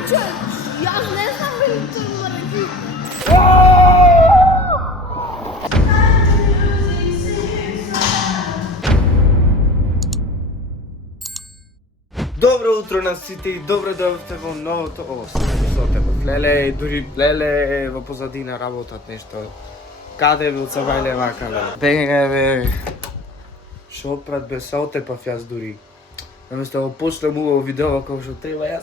Јас не знам дали тоа мора. Добро утро на сите и добро дојдовте во новото соте во леле, дури леле во позадина работат нешто. Каде бил цавајле вакале? Бе. Шо прат бе се отепав јас дури. Наместо да пошлем убаво видео како што треба јас.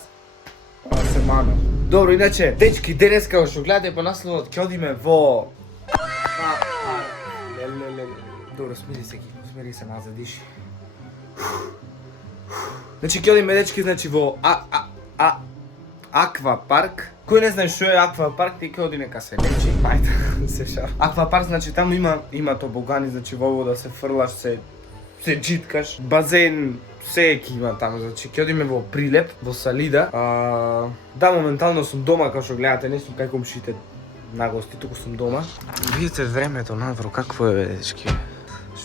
Се манав. Добро, иначе, дечки, денес како што гледате по насловот ќе одиме во леле. Добро, смири се назад, диши. Значи ќе одиме дечки, значи во аквапарк. Кој не знае што е аквапарк, ти ќе оди нека се лечи. Ајде, се шал. Аквапарк значи таму има тобогани, значи во вода се фрлаш, се джиткаш. Базен, се ќе има таму, значи ќе одиме во Прилеп, во Салида. Да, моментално сум дома, како што гледате, не сум кај комшите на гости, туку сум дома. Видите времето навро какво е, дечки.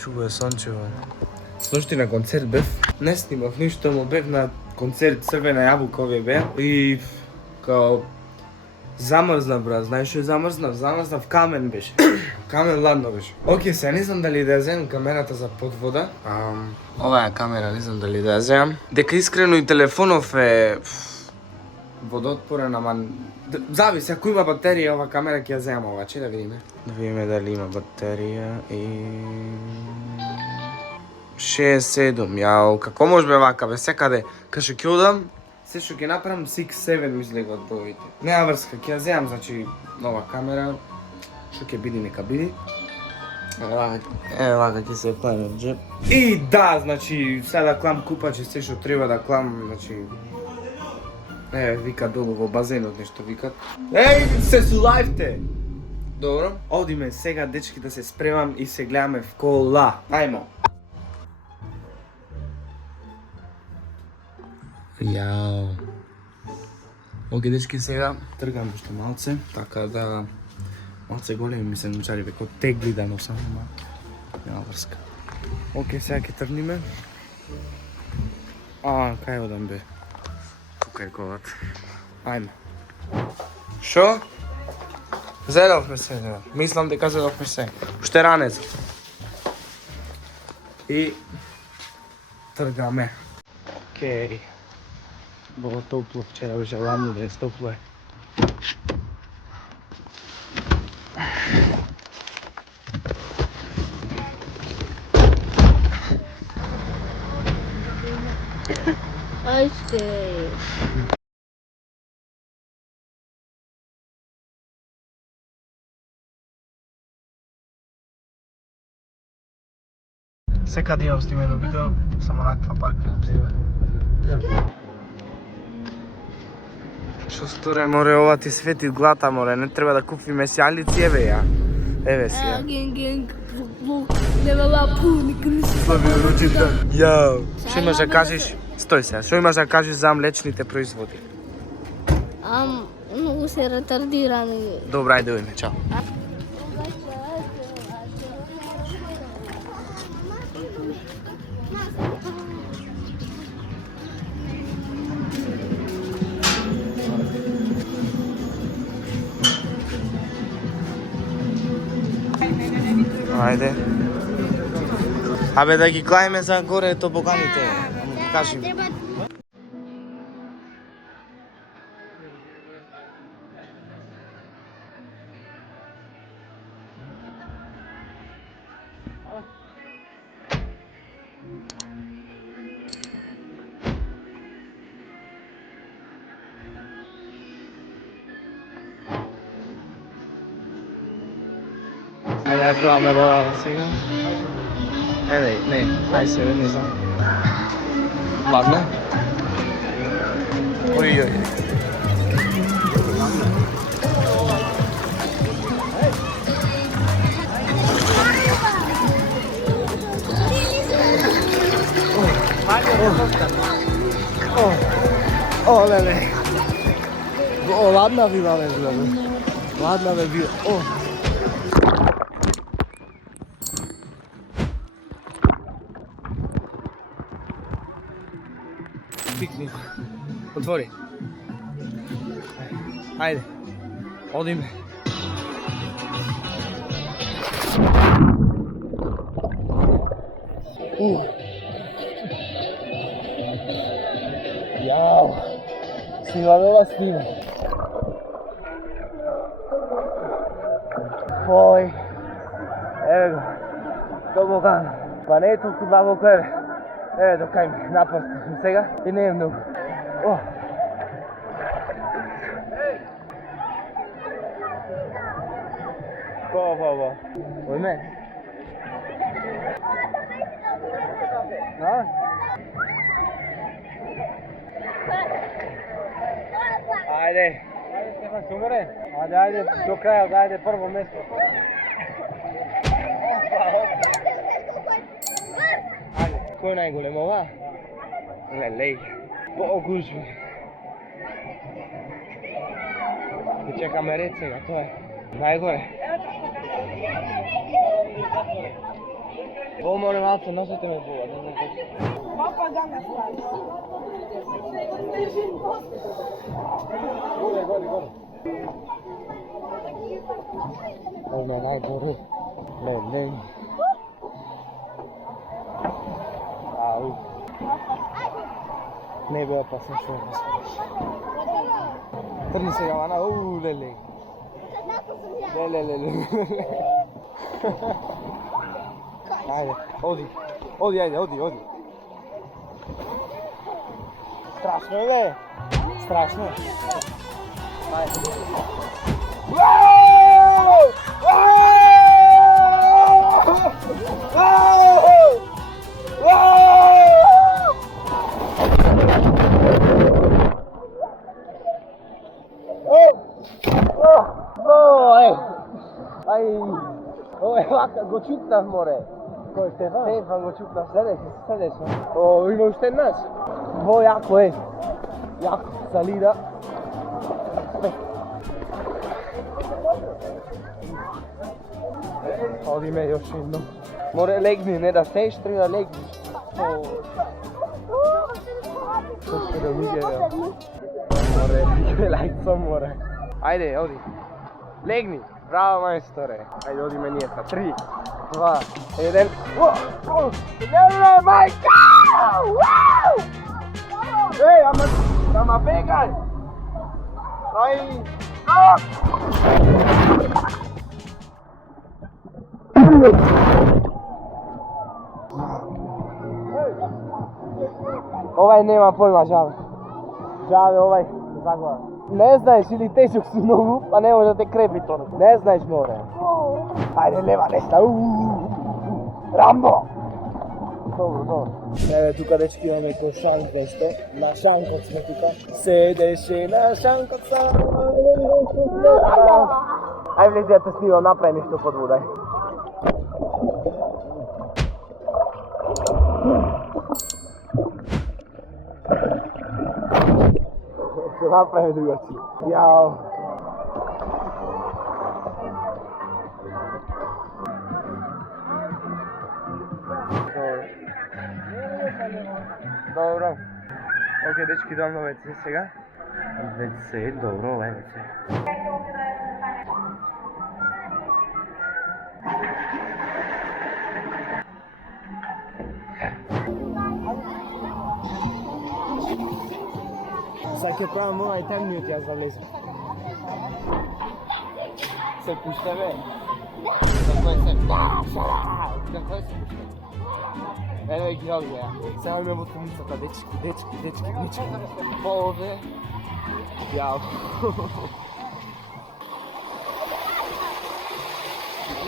Шубо е сончево. Сношти на концерт бев, не снимав ништо, но бев на концерт Црвена јабука овие беа и као замрзнав, брат, знаеш што е замрзнав? Замрзнав, камен беше. Камен ладно беше. Океј, се не знам дали да ја земам камерата за подвода. Оваа камера не знам дали да ја земам. Дека искрено и телефонов е водоотпорен, ама зависи, ако има батерија ова камера ќе ја земам оваче, да видиме. Да видиме дали има батерија и 6-7, јао, како може бе вака, бе, секаде, кај што ќе одам, се што ќе направам 6-7 ми излегат броите. Неа врска, ќе ја земам, значи, нова камера, што ќе биде, нека биде. Вака ќе се плане од джеп. И да, значи, сега да клам купачи, се што треба да клам, значи... Вика долу во базенот нешто викат. Се су лајвте! Добро, одиме сега, дечки, да се спремам и се гледаме в кола. Ајмо! Јао. Оке, дечки, сега тргам уште малце, така да малце големи ми се нучари веко тегли да носам, ама нема врска. Оке, сега ќе тргниме. Кај одам бе? Тука е колата. Ајме. Шо? Зедовме се, мислам дека зедовме се. Уште ранец. И тргаме. Океј. Было топло, вчера беше ладно, днес топло е. Ајде. Секаде имам снимено видео, само на аквапарк не взива. Што сторе, море, ова ти свети глата, море, не треба да купиме сјалици, еве ја. Еве си ја. Слави ручител. Јао. Што имаш да кажеш? Стој сега, што имаш да кажеш за млечните производи? Многу се ретардирани. Добра, ајде уиме, чао. Ајде. Абе да ги клајме за горе тобоганите. Кажи ми. Ајде, пробаме вода сега. Не, ај се, не знам. Ладно? Ој. Леле. Ладна била, бе. Ладна бе била. Пикни. Отвори. Ајде. Одиме. Јао. Снима нова снима. Ој. Еве го. Тобоган. Па не е толку длабоко, еве. Еве до кај ми, напрстив сум сега и не е многу. О! Ба. Ој ме. А? Ајде. Ајде, Стефан, се уморе. Ајде, до крајот, ајде, прво место. Ајде, кој е најголем, ова? Лелеј. Богушви. Ќе чекаме ред сега, тоа е. Најгоре. Во море малце, носете ме бува. Папа ганга стави. Горе. Ој ме најгоре. Лелеј. Ау. Не бе опасно што е баскаш. Трни сега, Вана, лелеј. Лелеј. Ајде, оди, ајде. Страшно е, бе. Страшно е. Ајде. Ај, вака го чупнав, море. Кој Стефан? Стефан го чупнав, седеш. О, има уште нас. Во, јако е. Јако, салида. Одиме још едно. Море, легни, не да стееш, треба да легниш. Што ще да уѓе, бе? Море, лајцо, море. Ајде, оди. Легни. Браво, мајсторе. Ајде, одиме ние са. 3, 2, 1. Леле, мајка! Еј, ама бегај! Ај! Овај нема појма, Жаве. Жаве, овај заглава. Не знаеш или тежок си многу, па не може да те крепи тоа. Не знаеш, море. Ајде, лева, нешта. Рамбо! Добро. Еве, тука, дечки, имаме кошанк нешто. На шанкот сме тука. Седеше на шанкот са. Ај, влези да те снимам, направи нешто под вода. Се направи другачи. Јао. Добро. Океј, дечки, идам на WC сега. WC, добро, овај WC. Sad ќе правам овај темниот јас да влезам. Се пушта, бе? Како е се? Како е се пушта? Еве ги овде, ја. Сега ме во тумицата, дечки. По овде. Јао.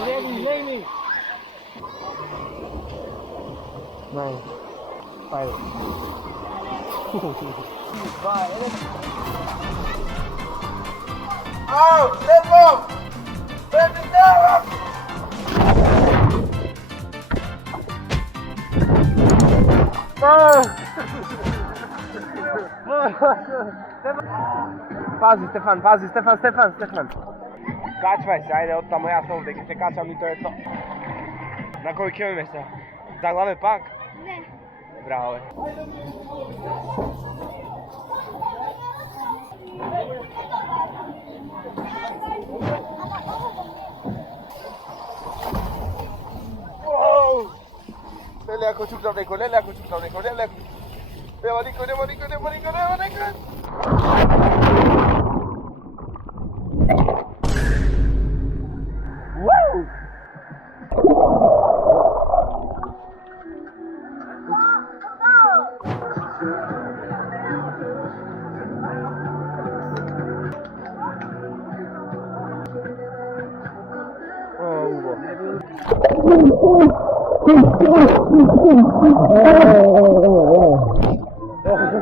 Лени! Нај. Ајде. Ау, Стефан! Стефан! Пази, Стефан! Качвај се, ајде оттамо јас овде, ќе се качам и тоа е тоа. На кој ќе имаме се? Загламе пак? Не. Браво, бе. Lele ako čukam neko, lele ako čukam neko, lele ako... Nema niko.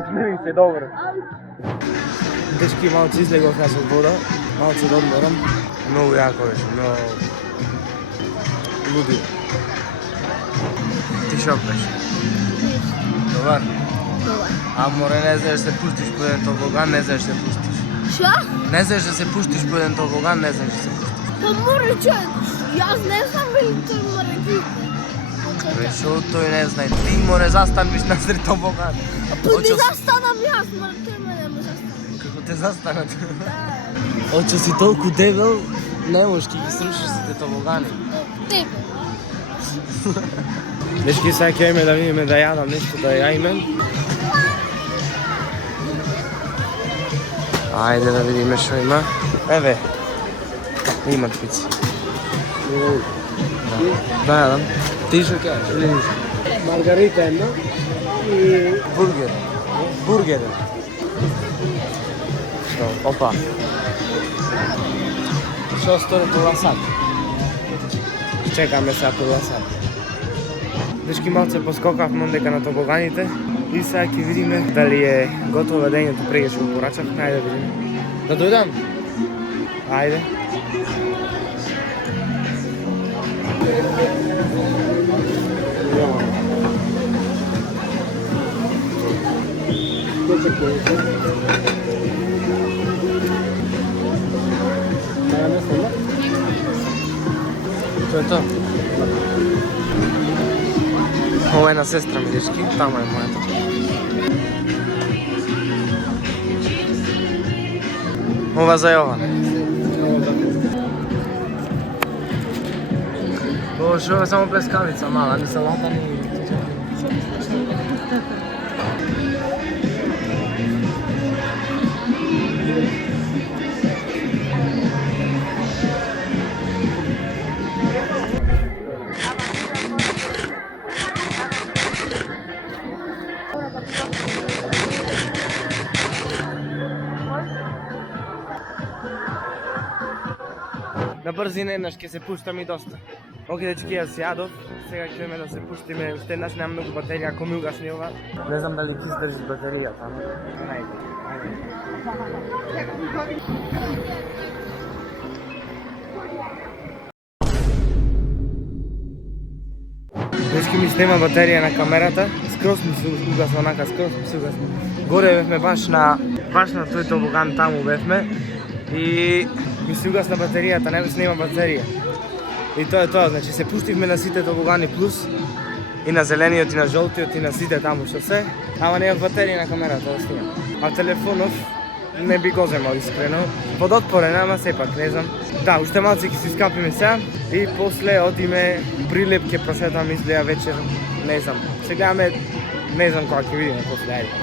Смири се, добро. Дечки, малце излегов јас од вода, малце да одморам. Многу јако беше, но... луди. Ти шок беше? Добар? Добар. А море не знаеш да се пуштиш по еден тобоган, не знаеш да се пуштиш. Шо? Не знаеш да се пуштиш по еден тобоган, не знаеш да се пуштиш. Па море човек, јас не знам вели тој море ките. Шо тој не знае, ти море застанеш на сред тобоган. Па не застанам јас, море тој мене ме застане. Како те застанат? Оче си толку дебел, не можеш ки ги срушиш сите тобогани. Тебе. Дечки, сега ќе име да видиме да јадам нешто да јаиме. Ајде да видиме што има. Еве, има пици. Да јадам. Ти што кажеш или ништо? Маргарита едно и Бургер. Бургер. Што? Опа. Што стори пола сат? Чекаме сега пола сат. Дечки, малце поскокавме дека на тобоганите и сега ќе видиме дали е готово ведењето прега што го порачав. Ајде да видиме. Да дојдам? Ајде. Тоа е тоа. Ова е на сестра ми, дечки, тама е мојата. Ова за Јован. Ова шо е само плескавица мала, ни салата ни... На брзина еднаш ќе се пуштам и доста. Оке, дечки, јас јадов, сега ќе имаме да се пуштиме, уште еднаш немам многу батерија, ако ми угасни ова. Не знам дали ќе издржи батеријата, ама... Дечки, ми снема батерија на камерата, скрос ми се угасна, онака, скрос ми се угасна. Горе бевме баш на тој тобоган, таму бевме и ми се угасна батеријата, не снема батерија. И тоа е тоа, значи се пуштивме на сите тобогани плюс и на зелениот и на жолтиот и на сите таму што се, ама нема батерија на камерата да снимам. А телефонов не би го земал искрено. Подотпорен, ама сепак, не знам. Да, уште малце ќе се искапиме сега и после одиме Прилеп, ќе прошетам изгледа вечер, не знам. Се гледаме, не знам кога ќе видиме после, ајде.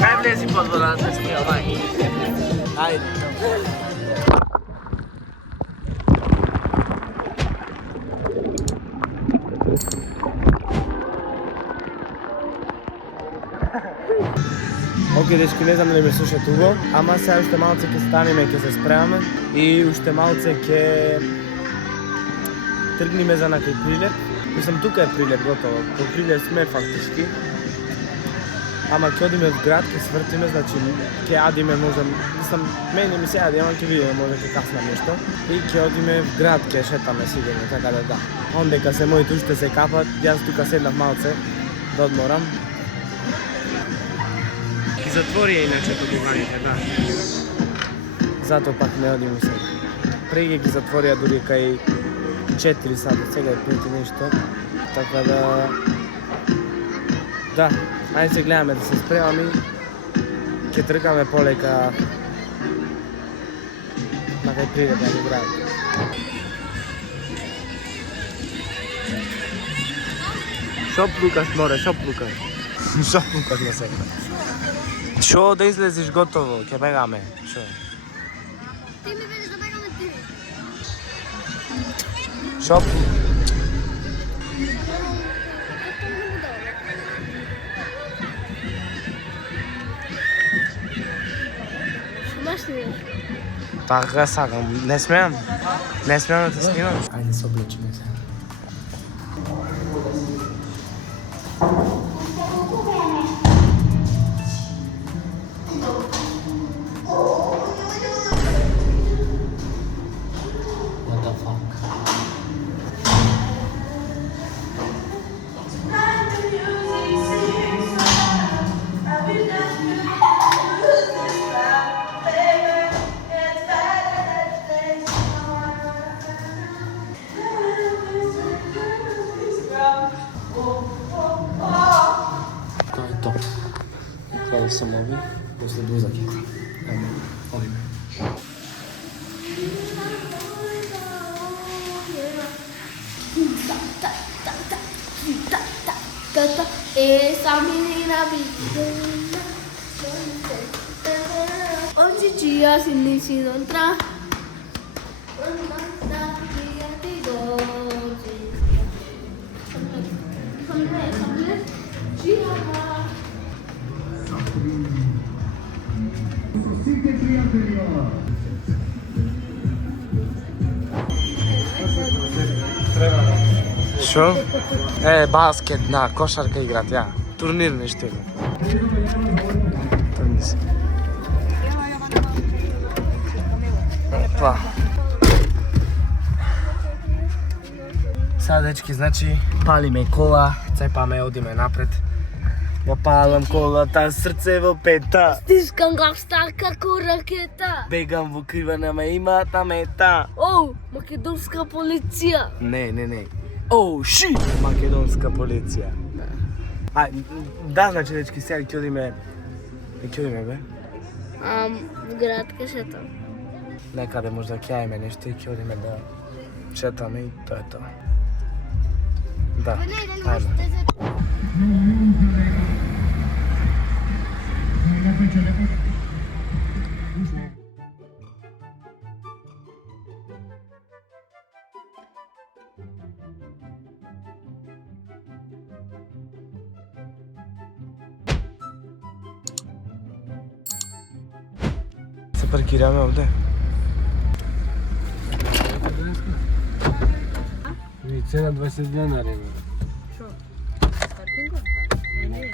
Кај влези под вода да се снима, мај? Ајде. Оке, дечки, не знам дали ме слушате убаво, ама сега уште малце ќе станеме, ќе се спремаме и уште малце ќе тргниме за некој Прилеп. Мислам, тука е Прилеп, готово. По Прилеп сме фактички. Ама ќе одиме в град, ќе свртиме, значи ќе јадиме, може, мислам, мене ми се јади, ама ќе видиме, може ќе каснам нешто. И ќе одиме в град, ќе шетаме сигурно, така да да. Ондека се моите уште се капат, јас тука седнав малце да одморам. Ги затворија иначе тобоганите, да. Затоа пак не одиме сега. Преги ги затворија дури кај 4 сата, сега е 5 нешто. Така да... Да, ајде се гледаме да се спремаме Ќе тркаме полека на кај природна град. Шо плукаш, море, шо плукаш? Шо плукаш на сега? Шо да излезиш готово, ќе бегаме. Шо? Ти ми велиш да бегаме ти. Шо? Шумаш ли? Така сакам, не смеам. Не смеам да те снимам. Ајде се облечиме се. What the fuck? Тоа е топ. Кога сам ови, после блуза ќе. Ајде, одиме. Essa menina pequena onde dia se inicia a entrar. Шо? Баскет, да, кошарка играт, ја. Турнир нешто има. Опа. Сега, дечки, значи, палиме кола, цепаме, одиме напред. Ја палам колата, срце во пета. Стискам гавста како ракета. Бегам во кривана, ме имата мета. Оу, македонска полиција. Не. Оу, шит! Македонска полиција. Да, значи, дечки, сега ќе одиме... Ќе одиме, бе? В град ке шетам. Некаде можда ќе јајме нешто и ќе одиме да шетаме и тоа е тоа. Да, ајме. Се паркираме овде. И цена 20 денари. Шо? Паркинго? Не,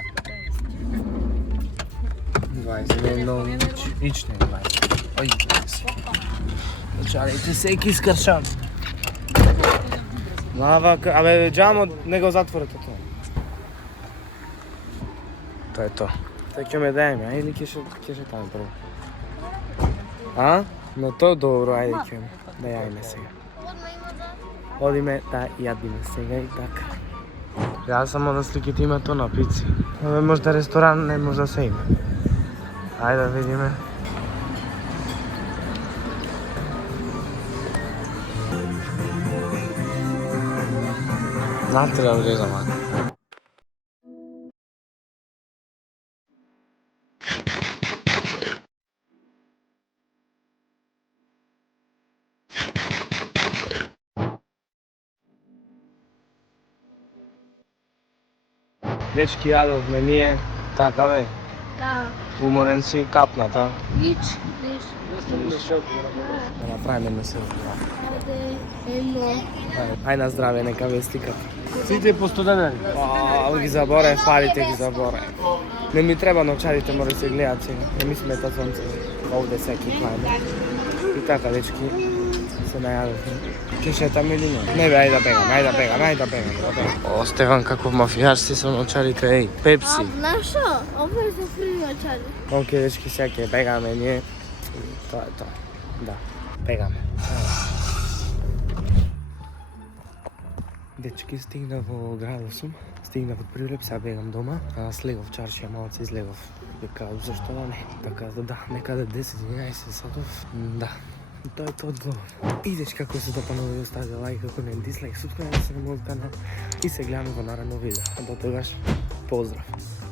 20 но ичне 20. Ој, чарите се ки искршам. Лава, абе џамо не го затворете тоа. Тоа е тоа. Тоа ќе ме дајме, а или ќе шетаме прво? А? Но тоа добро, ајде ќе да јајме сега. Одиме да јадиме сега и така. Ја само да сликите името на пици. Можда ресторан, не може да се има. Ајде да видиме. Натре да влезам, ајде. Дечки јадовме ние, така бе, Да. уморен си, капната. Ниш. Да направиме на се. Ајде, едно. Ај на здраве, нека ве сликат. Сите по 100 денари. Ги заборев, парите ги заборев. Не ми треба новчарите, мора да се гледат сега. Не ми смета сонце. Овде секи клајме. И така, дечки, се најадовме. Ке шетаме или не? Не бе, ајде да бегаме. О, Стефан, каков мафијар си со новчарите, еј, Пепси. Знаеш шо? Ова е за примачари. Океј, дечки, сега ќе бегаме ние. Тоа е тоа. Да, бегаме. Дечки, стигнав во градов сум. Стигнав од Прилеп, сега бегам дома. Слегов чаршија, малце излегов. Дека, зашто да не? Така да, некаде 10-11 сатов. Да. Тоа е тоа од главот. И дечки, како се допанови, остави лайк, ако не дислайк, субскрајб се на мојот канал и се гледаме во наредно видео. До тогаш, поздрав!